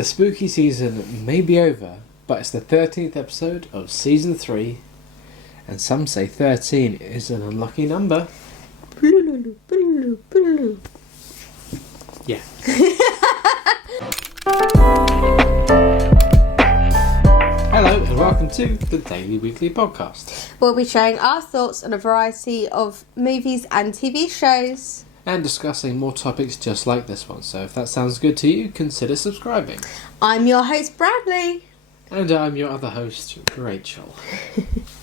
The spooky season may be over, but it's the 13th episode of season 3, and some say 13 is an unlucky number. Yeah. Hello and welcome to the Daily Weekly Podcast. We'll be sharing our thoughts on a variety of movies and TV shows. And discussing more topics just like this one. So if that sounds good to you, consider subscribing. I'm your host, Bradley. And I'm your other host, Rachel.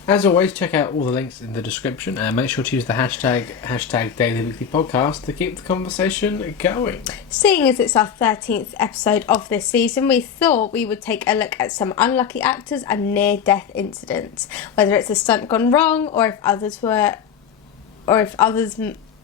As always, check out all the links in the description and make sure to use the hashtag Daily Weekly Podcast to keep the conversation going. Seeing as it's our 13th episode of this season, we thought we would take a look at some unlucky actors and near-death incidents. Whether it's a stunt gone wrong or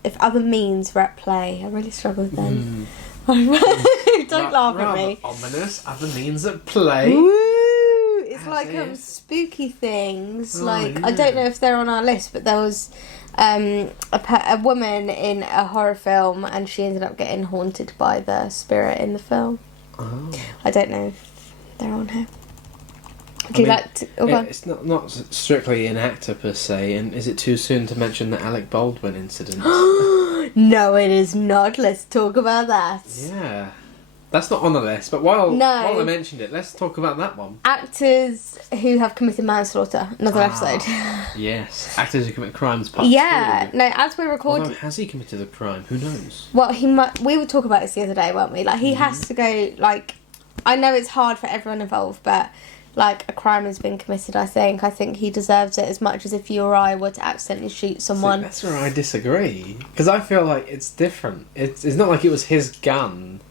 if other means were at play. I really struggled then. Don't laugh at me. Ominous. Other means at play. Woo! It's As like if. spooky things. Oh, I yeah. don't know if they're on our list, but there was a woman in a horror film, and she ended up getting haunted by the spirit in the film. Oh. I don't know if they're on here. It's not strictly an actor per se, and is it too soon to mention the Alec Baldwin incident? No, it is not. Let's talk about that. Yeah. That's not on the list, but while I mentioned it, let's talk about that one. Actors who have committed manslaughter. Another episode. Yes. Actors who commit crimes, part 2. No, as we're recording... Although, has he committed a crime? Who knows? Well, we were talking about this the other day, weren't we? Like, he has to go, like... I know it's hard for everyone involved, but... Like, a crime has been committed, I think. I think he deserves it as much as if you or I were to accidentally shoot someone. See, that's where I disagree. Because I feel like it's different. It's not like it was his gun.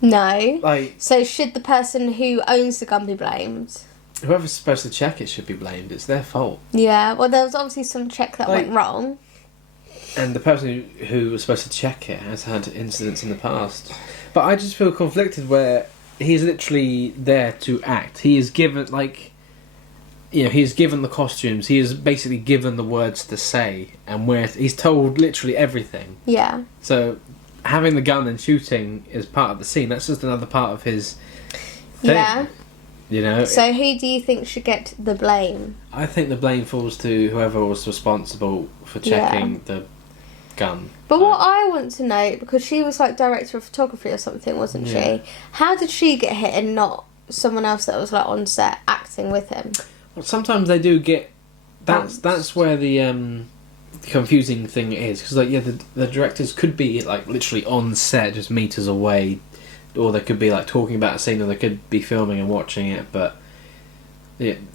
No. Like, so should the person who owns the gun be blamed? whoever's supposed to check it should be blamed. It's their fault. Yeah, well, there was obviously some check that went wrong. And the person who was supposed to check it has had incidents in the past. But I just feel conflicted where... He's literally there to act. He is given, he's given the costumes. He is basically given the words to say. And where he's told literally everything. Yeah. So, having the gun and shooting is part of the scene. That's just another part of his thing. Yeah. You know? So who do you think should get the blame? I think the blame falls to whoever was responsible for checking the gun. But what I want to know, because she was like director of photography or something, wasn't she? How did she get hit and not someone else that was like on set acting with him? Well, sometimes they do get... That's where the confusing thing is. Because the directors could be like literally on set, just meters away. Or they could be like talking about a scene, or they could be filming and watching it. But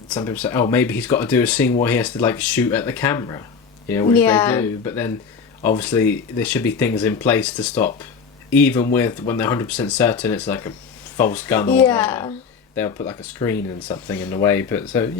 some people say, oh, maybe he's got to do a scene where he has to like shoot at the camera. Which they do. But then... Obviously, there should be things in place to stop, even when they're 100% certain it's like a false gun or whatever. They'll put like a screen and something in the way. But so,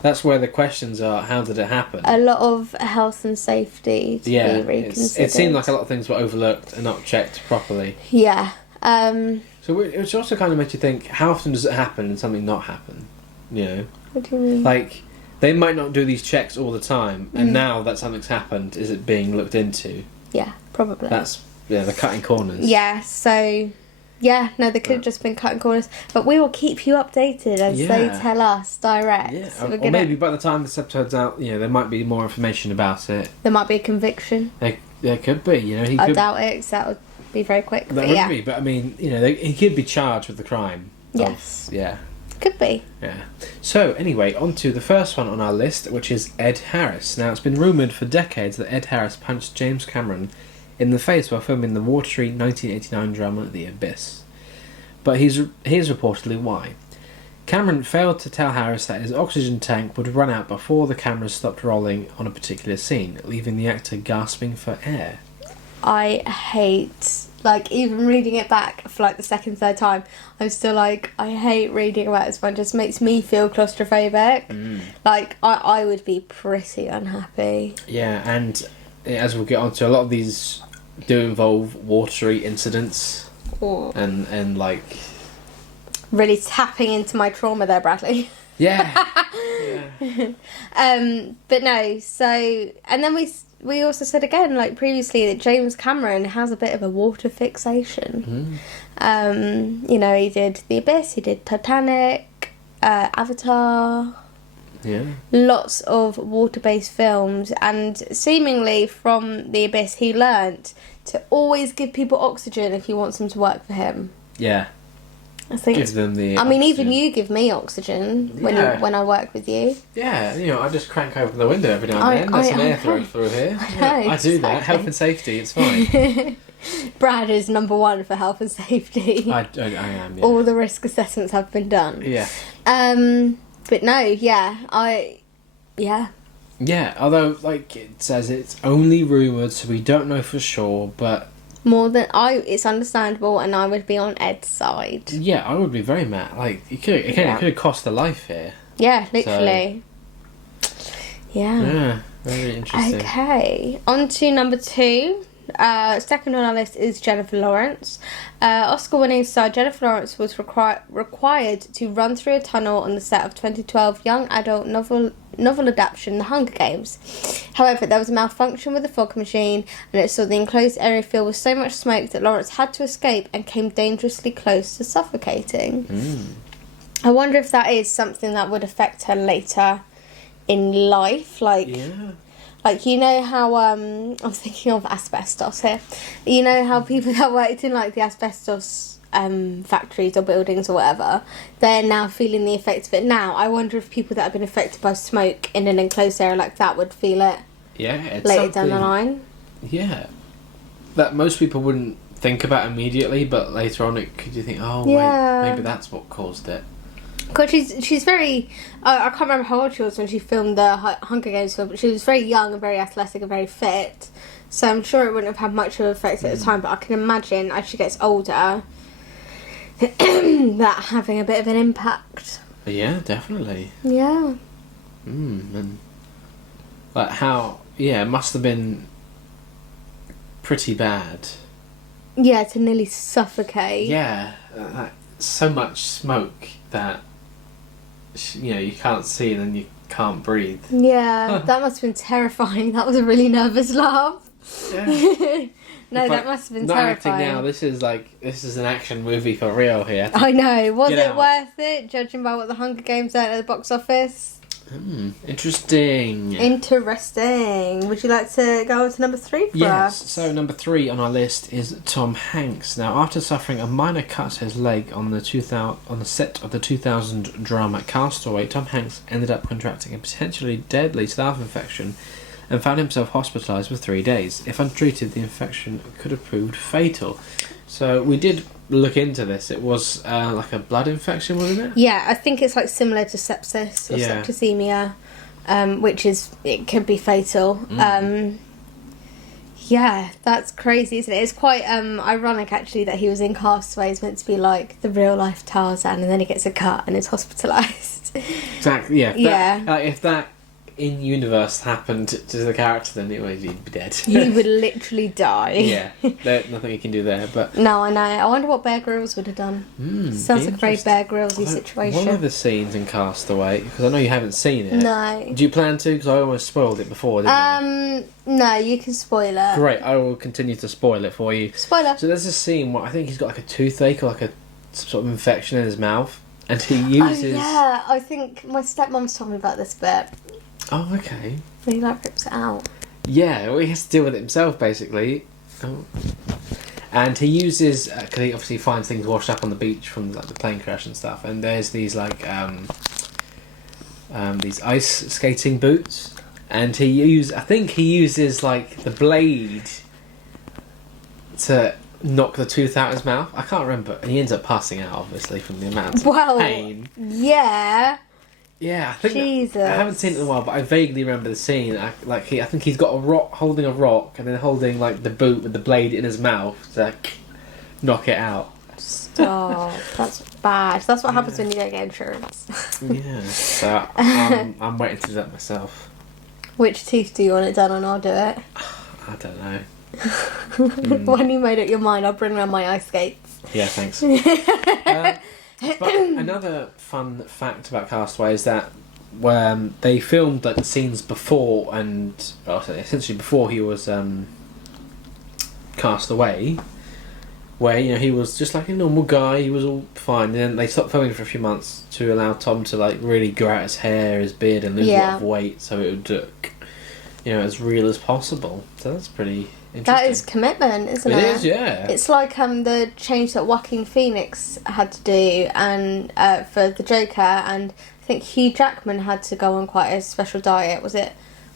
that's where the questions are, how did it happen? A lot of health and safety to be reconsidered. It seemed like a lot of things were overlooked and not checked properly. Yeah. So it also kind of makes you think, how often does it happen and something not happen? What do you mean? Like... They might not do these checks all the time, and now that something's happened, is it being looked into? Yeah, probably. They're cutting corners. Yeah, so... Yeah, no, they could have just been cutting corners. But we will keep you updated as they tell us direct. Yeah, So or maybe by the time this episode's out, there might be more information about it. There might be a conviction. There could be, I doubt it, because that would be very quick. That would be, but I mean, he could be charged with the crime. Yes. Yeah. Could be. Yeah. So, anyway, on to the first one on our list, which is Ed Harris. Now, it's been rumoured for decades that Ed Harris punched James Cameron in the face while filming the watery 1989 drama The Abyss. But here's reportedly why. Cameron failed to tell Harris that his oxygen tank would run out before the camera stopped rolling on a particular scene, leaving the actor gasping for air. I hate... even reading it back for, the second, third time, I'm still I hate reading about this one. It just makes me feel claustrophobic. I would be pretty unhappy. Yeah, and as we'll get on to, a lot of these do involve watery incidents. And Really tapping into my trauma there, Bradley. Yeah. But no, so, and then we also said again, like previously, that James Cameron has a bit of a water fixation. You know, he did The Abyss, he did Titanic, Avatar. Yeah. Lots of water-based films, and seemingly from The Abyss, he learnt to always give people oxygen if he wants them to work for him. Yeah. I think. Give them the. I mean, oxygen. even you give me oxygen when Yeah. when I work with you. Yeah, you know, I just crank open the window every now and then. There's some air through here. I do that. Health and safety, it's fine. Brad is number one for health and safety. I am. Yeah. All the risk assessments have been done. Yeah. But no, yeah, Yeah, although, like it says, it's only rumoured, so we don't know for sure, but... it's understandable, and I would be on Ed's side. Yeah, I would be very mad. Like, it could have cost a life here. Yeah, literally. So, yeah. Yeah, very interesting. Okay, on to number 2. Second on our list is Jennifer Lawrence. Oscar-winning star Jennifer Lawrence was required to run through a tunnel on the set of 2012 young adult novel adaptation The Hunger Games. However, there was a malfunction with the fog machine, and it saw the enclosed area filled with so much smoke that Lawrence had to escape and came dangerously close to suffocating. I wonder if that is something that would affect her later in life, like... Yeah. Like, you know how, I'm thinking of asbestos here. You know how people that worked in, like, the asbestos factories or buildings or whatever, they're now feeling the effects of it now. I wonder if people that have been affected by smoke in an enclosed area like that would feel it it's later down the line. Yeah. That most people wouldn't think about immediately, but later on you think, oh, Yeah. wait, maybe that's what caused it. God, she's very... I can't remember how old she was when she filmed the Hunger Games film, but she was very young and very athletic and very fit. So I'm sure it wouldn't have had much of an effect at the time, but I can imagine as she gets older that having a bit of an impact. Yeah, definitely. Yeah. And like how... Yeah, it must have been pretty bad. Yeah, to nearly suffocate. Yeah, like, so much smoke that... You know, you can't see and then you can't breathe. Yeah, that must have been terrifying. That was a really nervous laugh. Yeah. No, that must have been not terrifying. acting now. This is an action movie for real here. I know. Was Get it out. worth it, judging by what the Hunger Games earned at the box office? Interesting. Interesting. Would you like to go on to number 3 for Yes, us? so number 3 on our list is Tom Hanks. Now, after suffering a minor cut to his leg on the set of the 2000 drama Castaway, Tom Hanks ended up contracting a potentially deadly staph infection and found himself hospitalised for 3 days. If untreated, the infection could have proved fatal. So we did look into this. It was like a blood infection, wasn't it? Yeah, I think it's like similar to sepsis or septicemia, which it could be fatal. Yeah, that's crazy, isn't it? It's quite ironic actually that he was in Castaway. It's meant to be like the real life Tarzan, and then he gets a cut and is hospitalised. Exactly. Yeah. Yeah. If that in universe happened to the character, then he'd be dead. He would literally die. Yeah, there's nothing you can do there. But no, I know. I wonder what Bear Grylls would have done. Sounds like a very Bear Grylls-y situation. One of the scenes in Castaway, because I know you haven't seen it. No. Do you plan to? Because I almost spoiled it before, didn't I? No, you can spoil it. Great, I will continue to spoil it for you. Spoiler. So there's a scene where I think he's got like a toothache or like some sort of infection in his mouth, and he uses... Oh yeah, I think my stepmom's told me about this bit. Oh, okay. He like rips it out. Yeah, well, he has to deal with it himself, basically. Oh. And he uses, because he obviously finds things washed up on the beach from like the plane crash and stuff, and there's these like these ice skating boots, and I think he uses like the blade to knock the tooth out of his mouth. I can't remember, and he ends up passing out obviously from the amount of pain. Yeah. Yeah, I think Jesus. I haven't seen it in a while, but I vaguely remember the scene. I think he's got a rock, holding a rock, and then holding like the boot with the blade in his mouth to knock it out. Stop. That's bad. That's what happens when you don't get insurance. Yeah, so I'm waiting to do that myself. Which teeth do you want it done on? I'll do it. I don't know. When you made up your mind, I'll bring around my ice skates. Yeah, thanks. But another fun fact about Castaway is that when they filmed like the scenes before and essentially before he was cast away, where he was just like a normal guy, he was all fine. And then they stopped filming for a few months to allow Tom to like really grow out his hair, his beard, and lose a lot of weight, so it would look as real as possible. So that's pretty interesting. That is commitment, isn't it? It is, yeah. It's like the change that Joaquin Phoenix had to do and for the Joker, and I think Hugh Jackman had to go on quite a special diet.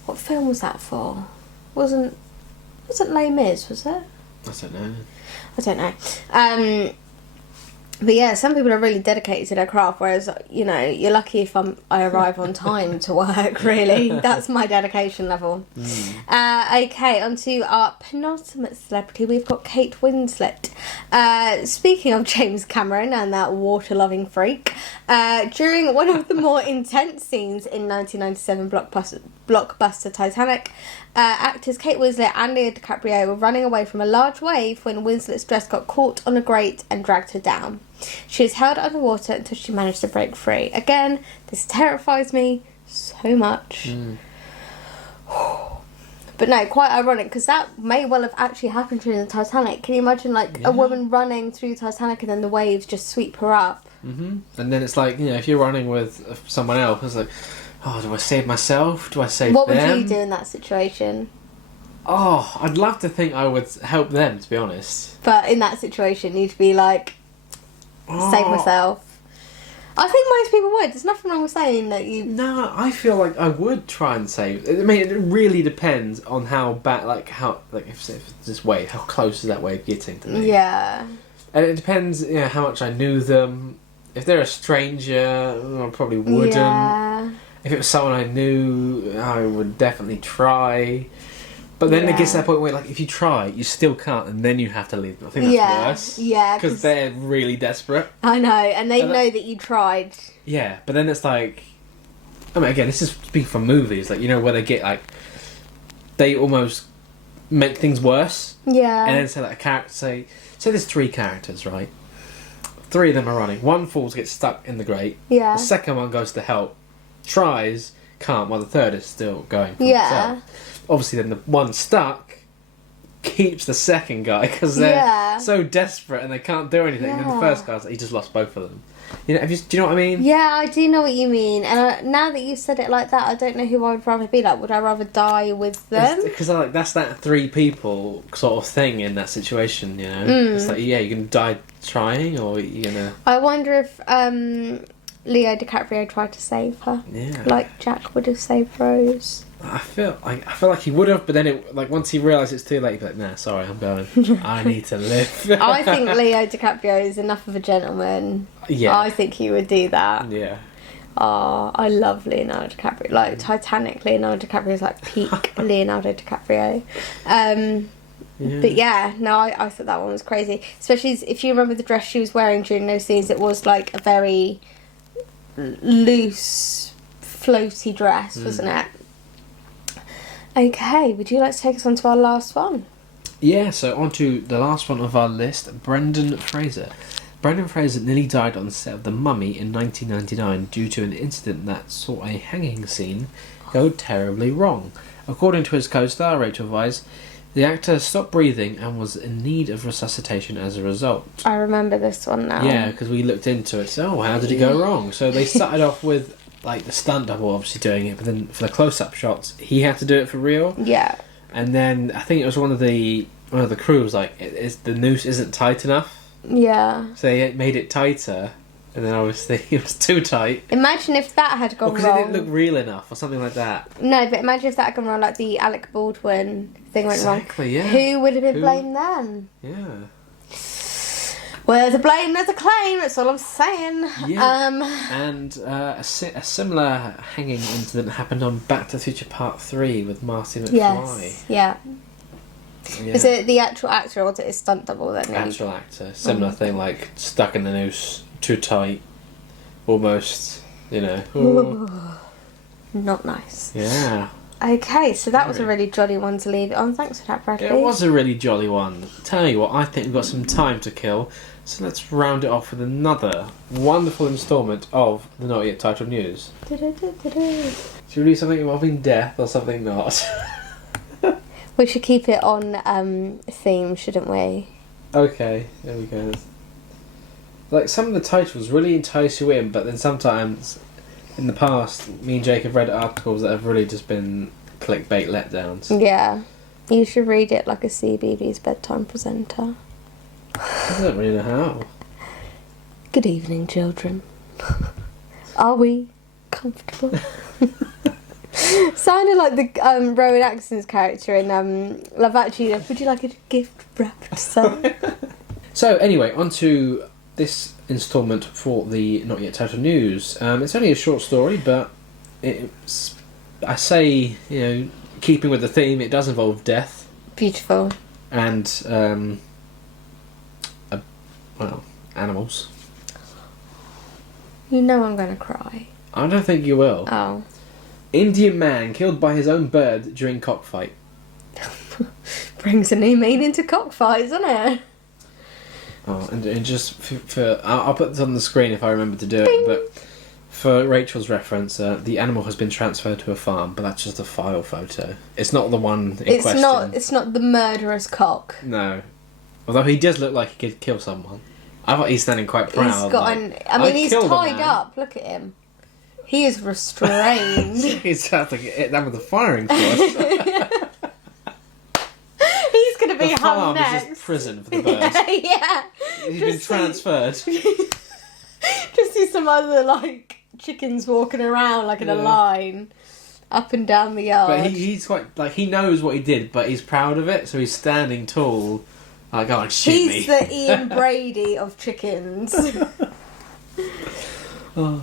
What film was that for? Wasn't Les Mis, was it? I don't know. But yeah, some people are really dedicated to their craft, whereas, you're lucky if I arrive on time to work, really. That's my dedication level. Okay, on to our penultimate celebrity. We've got Kate Winslet. Speaking of James Cameron and that water-loving freak, during one of the more intense scenes in 1997 blockbuster Titanic, actors Kate Winslet and Leo DiCaprio were running away from a large wave when Winslet's dress got caught on a grate and dragged her down. She was held underwater until she managed to break free. Again, this terrifies me so much. But no, quite ironic, because that may well have actually happened during the Titanic. Can you imagine a woman running through Titanic and then the waves just sweep her up? And then it's like, if you're running with someone else, it's like, oh, do I save myself? Do I save them? What would you do in that situation? Oh, I'd love to think I would help them, to be honest. But in that situation, you'd be like, save myself. I think most people would. There's nothing wrong with saying that you... No, I feel like I would try and save... I mean, it really depends on how bad... if it's this wave, how close is that wave getting to me? Yeah. And it depends, how much I knew them. If they're a stranger, I probably wouldn't. Yeah. If it was someone I knew, I would definitely try. But then it gets to that point where, if you try, you still can't, and then you have to leave them. I think that's worse. Yeah. Because they're really desperate. I know, and they know that you tried. Yeah, but then it's like... I mean, again, this is speaking from movies, where they get, they almost make things worse. Yeah. And then say, a character, say there's 3 characters, right? 3 of them are running. One falls, gets stuck in the grate. Yeah. The second one goes to help, tries, can't, while the third is still going for himself. Obviously, then the one stuck keeps the second guy because they're so desperate and they can't do anything. And then the first guy's he just lost both of them. Do you know what I mean? Yeah, I do know what you mean. And now that you've said it like that, I don't know who I would rather be like. Would I rather die with them? Because that's that 3 people sort of thing in that situation. It's like, you're gonna die trying, or you're gonna... I wonder if Leo DiCaprio tried to save her. Yeah. Like Jack would have saved Rose. I feel like he would have, but then once he realised it's too late, he'd be like, nah, sorry, I'm going. I need to live. I think Leo DiCaprio is enough of a gentleman. Yeah. I think he would do that. Yeah. Oh, I love Leonardo DiCaprio. Titanic, Leonardo DiCaprio is peak Leonardo DiCaprio. But yeah, no, I thought that one was crazy. Especially if you remember the dress she was wearing during those scenes, it was a very loose, floaty dress, wasn't it? Okay, would you like to take us on to our last one? Yeah, so on to the last one of our list, Brendan Fraser. Brendan Fraser nearly died on the set of The Mummy in 1999 due to an incident that saw a hanging scene go terribly wrong. According to his co-star, Rachel Weisz, the actor stopped breathing and was in need of resuscitation as a result. I remember this one now. Yeah, because we looked into it, so how did it go wrong? So they started off with the stunt double obviously doing it, but then for the close-up shots, he had to do it for real. Yeah. And then I think it was one of the crew was like, the noose isn't tight enough. Yeah. So they made it tighter, and then obviously it was too tight. Imagine if that had gone wrong. Because it didn't look real enough, or something like that. No, but imagine if that had gone wrong, like the Alec Baldwin thing went wrong. Exactly, yeah. Who would have been blamed then? Yeah. Well, there's a blame, there's a claim, that's all I'm saying. Yeah. And a similar hanging incident happened on Back to the Future Part 3 with Marty McFly. Yes, yeah. Is it the actual actor or was it his stunt double? Actual actor. Similar thing, stuck in the noose, too tight, almost, Ooh. Not nice. Yeah. Okay, so that was a really jolly one to leave it on. Thanks for that, Bradley. It was a really jolly one. Tell you what, I think we've got some time to kill, so let's round it off with another wonderful instalment of the Not Yet Titled News. Should we do something involving death or something not? We should keep it on theme, shouldn't we? Okay, there we go. Like, some of the titles really entice you in, but then sometimes, in the past, me and Jake have read articles that have really just been clickbait letdowns. Yeah. You should read it like a CBeebies bedtime presenter. I don't really know how. Good evening, children. Are we comfortable? Sounded like the Rowan Atkinson's character in Love Actually. Would you like a gift wrapped son? So anyway, on to this instalment for the Not Yet Titled News. It's only a short story, but it's, I say, you know, keeping with the theme, it does involve death. Beautiful. And well, animals. You know I'm going to cry. I don't think you will. Oh. Indian man killed by his own bird during cockfight. Brings a new meaning to cockfights, doesn't it? Oh, and just for I'll put this on the screen if I remember to do it, but for Rachel's reference, the animal has been transferred to a farm, but that's just a file photo. It's not the one in question. It's not the murderous cock. No. Although he does look like he could kill someone. I thought he's standing quite proud. He's got he's tied up. Look at him. He is restrained. He's had to hit that with a firing squad. He's going to be the hung farm next. is just prison for the bird. Yeah. He's been transferred. Just see some other, like, chickens walking around, like, in a line, up and down the yard. But he's quite, like, he knows what he did, but he's proud of it, so he's standing tall. Like, oh, shoot me. He's the Ian Brady of chickens. Oh.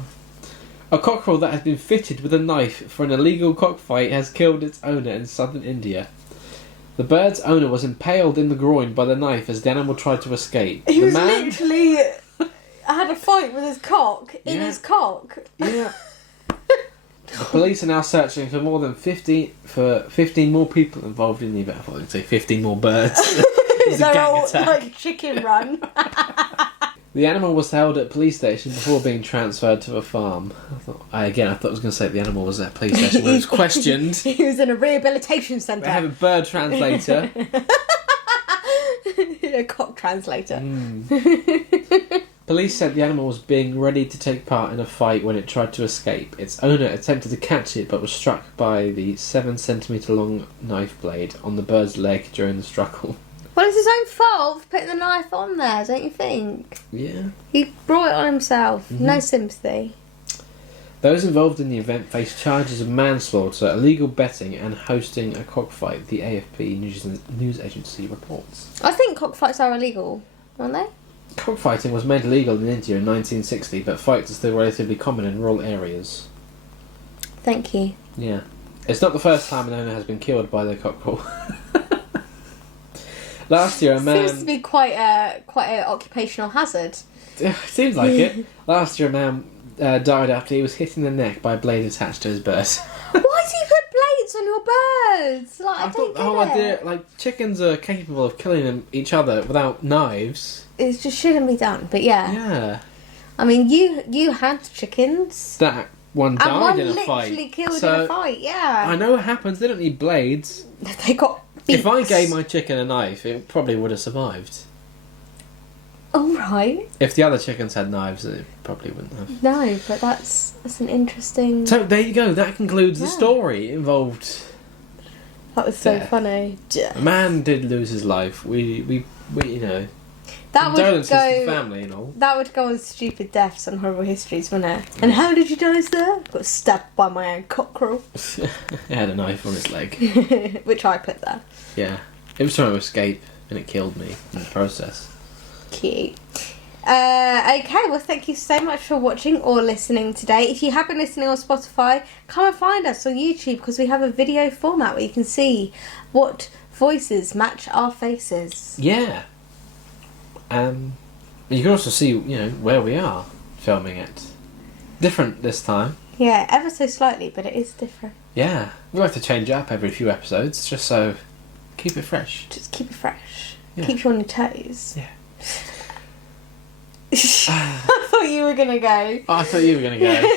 A cockerel that has been fitted with a knife for an illegal cockfight has killed its owner in southern India. The bird's owner was impaled in the groin by the knife as the animal tried to escape. He literally had a fight with his cock in his cock. Yeah. The police are now searching for more than 15 more people involved in the event. I thought I'd say 15 more birds. It's a They're gang all attack. like chicken run. The animal was held at a police station before being transferred to a farm. I thought I was going to say the animal was at a police station where it was questioned. He was in a rehabilitation centre. They have a bird translator. A cock translator. Police said the animal was being ready to take part in a fight when it tried to escape. Its owner attempted to catch it but was struck by the 7cm long knife blade on the bird's leg during the struggle. Well, it's his own fault for putting the knife on there, don't you think? Yeah. He brought it on himself. No sympathy. Those involved in the event faced charges of manslaughter, illegal betting and hosting a cockfight, the AFP news agency reports. I think cockfights are illegal, aren't they? Cockfighting was made illegal in India in 1960, but fights are still relatively common in rural areas. Thank you. Yeah. It's not the first time an owner has been killed by the cockerel. Last year, a man... Seems to be quite a occupational hazard. Seems like it. Last year, a man died after he was hit in the neck by a blade attached to his bird. Why do you put blades on your birds? Like, I don't thought the whole idea, like, chickens are capable of killing each other without knives. It just shouldn't be done, but yeah. Yeah. I mean, you had chickens. That one died And one in a fight. literally killed in a fight, yeah. I know what happens. They don't need blades. They got beaks. If I gave my chicken a knife, it probably would have survived. All right. If the other chickens had knives, it probably wouldn't have. No, but that's an interesting... So there you go. That concludes the story. It involved... That was so funny. A man did lose his life. We you know... That would condolences to the go... family and all. That would go on Stupid Deaths and Horrible Histories, wouldn't it? And how did you die, sir? Got stabbed by my own cockerel. It had a knife on its leg. Which I put there. Yeah. It was trying to escape and it killed me in the process. Cute. Okay, well, thank you so much for watching or listening today. If you have been listening on Spotify, come and find us on YouTube because we have a video format where you can see what voices match our faces. Yeah. You can also see, you know, where we are filming it. Different this time. Yeah, ever so slightly, but it is different. Yeah, we have to change it up every few episodes, just so keep it fresh. Just keep it fresh. Yeah. Keep you on your toes. Yeah. I thought you were gonna go. Oh, I thought you were going to go.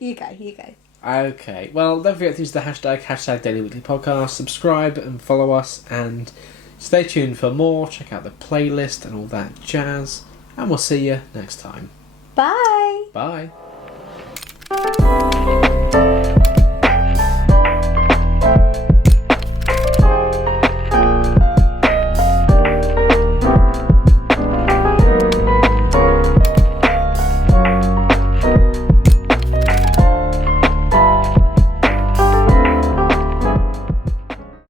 You go. Okay, well, don't forget to use the hashtag Daily Weekly Podcast, subscribe and follow us, and stay tuned for more. Check out the playlist and all that jazz, and we'll see you next time. Bye. Bye.